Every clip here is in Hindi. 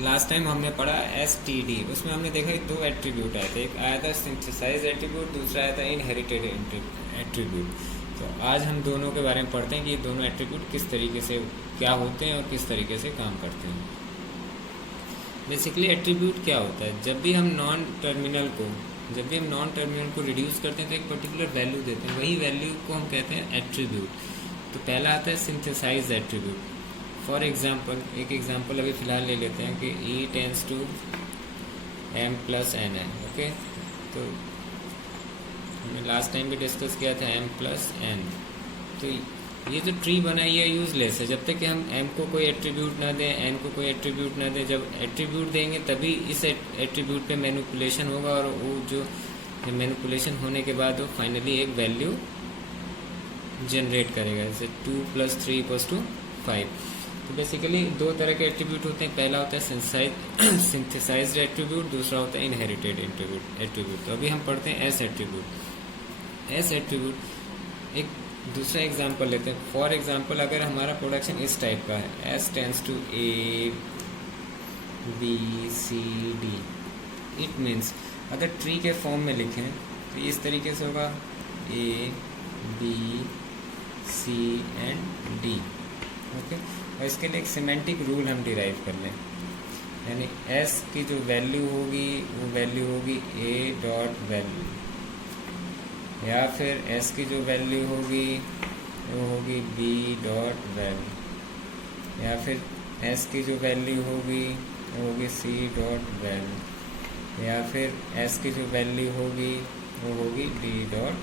लास्ट टाइम हमने पढ़ा STD, उसमें हमने देखा कि दो एट्रीब्यूट आए थे, एक आया था सिंथेसाइज एट्रीब्यूट, दूसरा आया था इनहेरिटेड एट्रीब्यूट। तो आज हम दोनों के बारे में पढ़ते हैं कि ये दोनों एट्रीब्यूट किस तरीके से क्या होते हैं और किस तरीके से काम करते हैं। बेसिकली एट्रीब्यूट क्या होता है, जब भी हम नॉन टर्मिनल को रिड्यूस करते हैं तो एक पर्टिकुलर वैल्यू देते हैं, वही वैल्यू को हम कहते हैं एट्रीब्यूट। तो पहला आता है सिंथेसाइज एट्रीब्यूट। फॉर एग्जाम्पल, एक एग्जाम्पल अभी फ़िलहाल ले लेते हैं कि E टेंस टू m+n है। ओके, तो हमने लास्ट टाइम भी डिस्कस किया था m+n। तो ये जो ट्री बना है ये यूज़लेस है जब तक कि हम m को कोई एट्रीब्यूट ना दें, n को कोई एट्रीब्यूट ना दें। जब एट्रीब्यूट देंगे तभी इस एट्रीब्यूट पे मैनिपुलेशन होगा, और वो जो मैनिपुलेशन होने के बाद वो फाइनली एक वैल्यू जनरेट करेगा, जैसे 2 + 3 = 5। तो बेसिकली दो तरह के एट्रीब्यूट होते हैं, पहला होता है सिंथेसाइज्ड एट्रीब्यूट, दूसरा होता है इनहेरिटेड एट्रीब्यूट। तो अभी हम पढ़ते हैं एस एट्रीब्यूट। एक दूसरा एग्जांपल लेते हैं। फॉर एग्जांपल, अगर हमारा प्रोडक्शन इस टाइप का है, S tends to A B C D, it means अगर ट्री के फॉर्म में लिखें तो इस तरीके से होगा A B C and D। Okay, और इसके लिए एक सिमेंटिक रूल हम डिराइव कर लें, यानी S की जो वैल्यू होगी वो वैल्यू होगी A डॉट वैल्यू, या फिर S की जो वैल्यू होगी वो होगी B डॉट वैल्यू, या फिर S की जो वैल्यू होगी वो होगी C डॉट वैल्यू, या फिर S की जो वैल्यू होगी वो होगी D डॉट।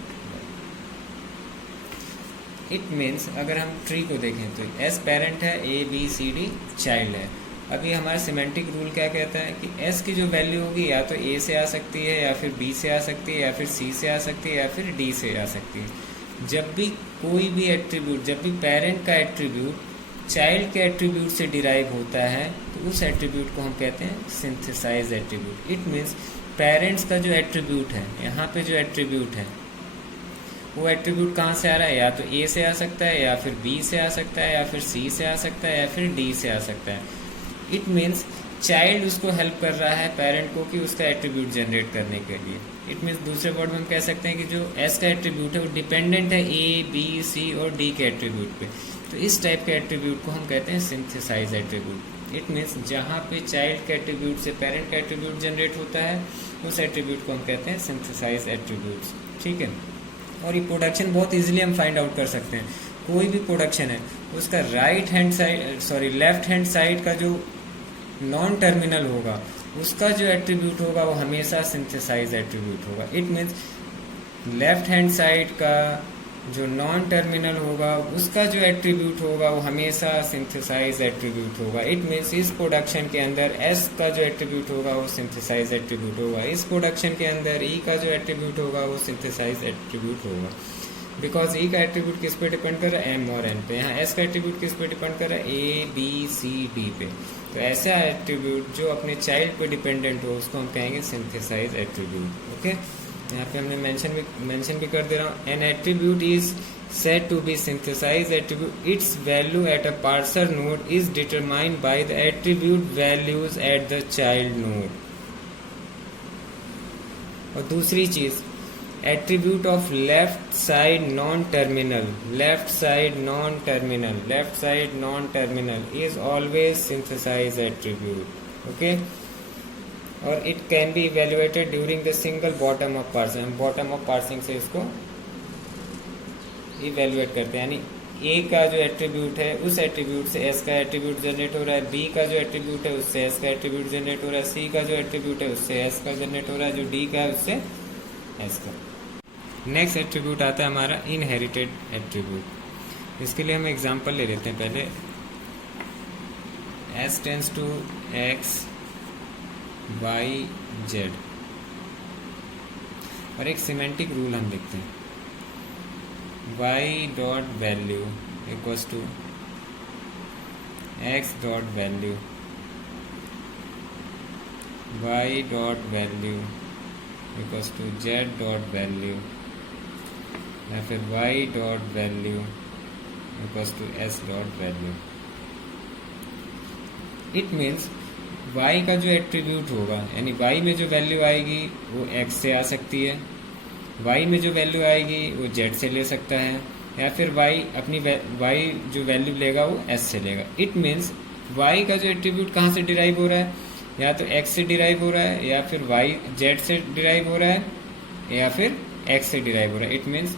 इट मीन्स अगर हम ट्री को देखें तो S पेरेंट है, A B C D child है। अभी हमारा सिमेंटिक रूल क्या कहता है कि S की जो वैल्यू होगी या तो A से आ सकती है, या फिर B से आ सकती है, या फिर C से आ सकती है, या फिर D से आ सकती है। जब भी कोई भी एट्रीब्यूट, जब भी पेरेंट का एट्रीब्यूट चाइल्ड के एट्रीब्यूट से डिराइव होता है तो उस एट्रीब्यूट को हम कहते हैं synthesise attribute. It means parents का जो एट्रीब्यूट है, यहाँ पे जो एट्रीब्यूट है वो एट्रीब्यूट कहाँ से आ रहा है, या तो A से आ सकता है, या फिर B से आ सकता है, या फिर C से आ सकता है, या फिर D से आ सकता है। इट मीन्स चाइल्ड उसको हेल्प कर रहा है पेरेंट को कि उसका एट्रीब्यूट जनरेट करने के लिए। इट मीन्स दूसरे वर्ड में हम कह सकते हैं कि जो S का एट्रीब्यूट है वो डिपेंडेंट है A B C और D के एट्रीब्यूट पे। तो इस टाइप के एट्रीब्यूट को हम कहते हैं सिंथेसाइज एट्रीब्यूट। इट मीन्स जहाँ पे चाइल्ड के एट्रीब्यूट से पेरेंट का एट्रीब्यूट जनरेट होता है उस एट्रीब्यूट को हम कहते हैं सिंथेसाइज एट्रीब्यूट्स। ठीक है, और ये प्रोडक्शन बहुत इजीली हम फाइंड आउट कर सकते हैं। कोई भी प्रोडक्शन है उसका लेफ्ट हैंड साइड का जो नॉन टर्मिनल होगा उसका जो एट्रीब्यूट होगा वो हमेशा सिंथेसाइज एट्रीब्यूट होगा। It means left hand side का जो नॉन टर्मिनल होगा उसका जो एट्रीब्यूट होगा वो हमेशा सिंथेसाइज एट्रीब्यूट होगा। इट मीन्स इस प्रोडक्शन के अंदर S का जो एट्रीब्यूट होगा वो सिंथेसाइज एट्रीब्यूट होगा, इस प्रोडक्शन के अंदर E का जो एट्रीब्यूट होगा वो सिंथेसाइज एट्रीब्यूट होगा। बिकॉज E का एट्रीब्यूट किस पे डिपेंड कर रहा है, M और N पे। यहाँ S का एट्रीब्यूट किस पे डिपेंड कर रहा है, A B C D पे। तो ऐसा एट्रीब्यूट जो अपने चाइल्ड पे डिपेंडेंट हो उसको हम कहेंगे सिंथेसाइज एट्रीब्यूट। ओके, यहाँ पे हमने मेंशन भी कर दे रहा हूँ। N attribute is said to be synthesized attribute. Its value at a parser node is determined by the attribute values at the child node. और दूसरी चीज, attribute of left side non terminal is always synthesize attribute. Okay, और it can be evaluated during the single bottom of parsing. हम बॉटम ऑफ पार्सिंग से इसको इवेल्युएट करते हैं, यानी A का जो एट्रीब्यूट है उस एट्रीब्यूट से S का एट्रीब्यूट जनरेट हो रहा है, B का जो एट्रीब्यूट है उससे S का एट्रीब्यूट जनरेट हो रहा है, C का जो एट्रीब्यूट है उससे S का जनरेट हो रहा है, जो D का है उससे S का। नेक्स्ट एट्रीब्यूट आता है हमारा इनहेरिटेड एट्रीब्यूट। इसके लिए हम एग्जांपल ले लेते हैं पहले। S tends to X Y Z, और एक सिमेंटिक रूल हम लिखते हैं, y dot value equals to x dot value, y dot value equals to z dot value, या फिर y dot value equals to s dot value. It means y का जो एट्रीब्यूट होगा, यानी y में जो वैल्यू आएगी वो x से आ सकती है, y में जो वैल्यू आएगी वो z से ले सकता है, या फिर y जो वैल्यू लेगा वो s से लेगा। इट मीन्स y का जो एट्रीब्यूट कहाँ से डिराइव हो रहा है, या तो x से डिराइव हो रहा है, या फिर z से डिराइव हो रहा है, या फिर x से डिराइव हो रहा है। इट मीन्स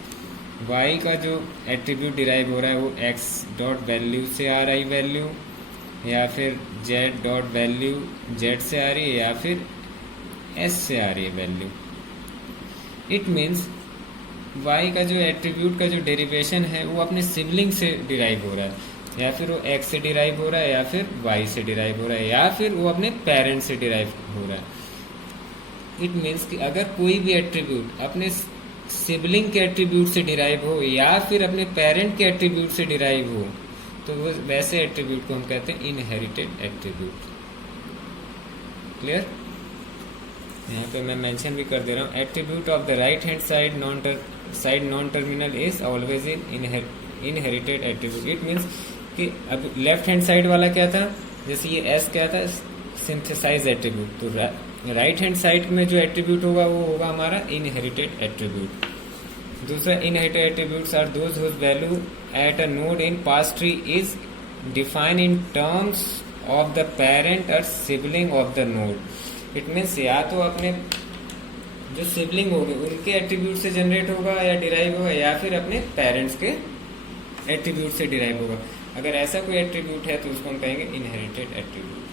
y का जो एट्रीब्यूट डिराइव हो रहा है वो x डॉट वैल्यू से आ रही वैल्यू, या फिर z डॉट वैल्यू z से आ रही है, या फिर s से आ रही है वैल्यू। इट मीन्स y का जो एट्रीब्यूट का जो डेरिवेशन है वो अपने सिबलिंग से डिराइव हो रहा है, या फिर वो x से डिराइव हो रहा है, या फिर y से डिराइव हो रहा है, या फिर वो अपने पेरेंट से डिराइव हो रहा है। इट मीन्स कि अगर कोई भी एट्रीब्यूट अपने सिबलिंग के एट्रीब्यूट से डिराइव हो या फिर अपने पेरेंट के एट्रीब्यूट से डिराइव हो, तो वो वैसे एट्रीब्यूट को हम कहते हैं इनहेरिटेड एट्रीब्यूट। क्लियर? यहाँ पे मैं मेंशन भी कर दे रहा हूँ, attribute of the right hand side non terminal is always in inherited attribute. It means कि अब लेफ्ट हैंड साइड वाला क्या था, जैसे ये एस क्या था, सिंथेसाइज एट्रीब्यूट, तो राइट हैंड साइड में जो एट्रीब्यूट होगा वो होगा हमारा इनहेरिटेड एट्रीब्यूट। दूसरा, inherited attributes are those whose value at a node in parse tree is defined in terms of the parent और sibling of the node. It means या तो अपने जो सिबलिंग होंगे उनके एट्रीब्यूट से जनरेट होगा या डिराइव होगा, या फिर अपने पेरेंट्स के एट्रीब्यूट से डिराइव होगा। अगर ऐसा कोई एट्रीब्यूट है तो उसको हम कहेंगे इनहेरिटेड एट्रीब्यूट।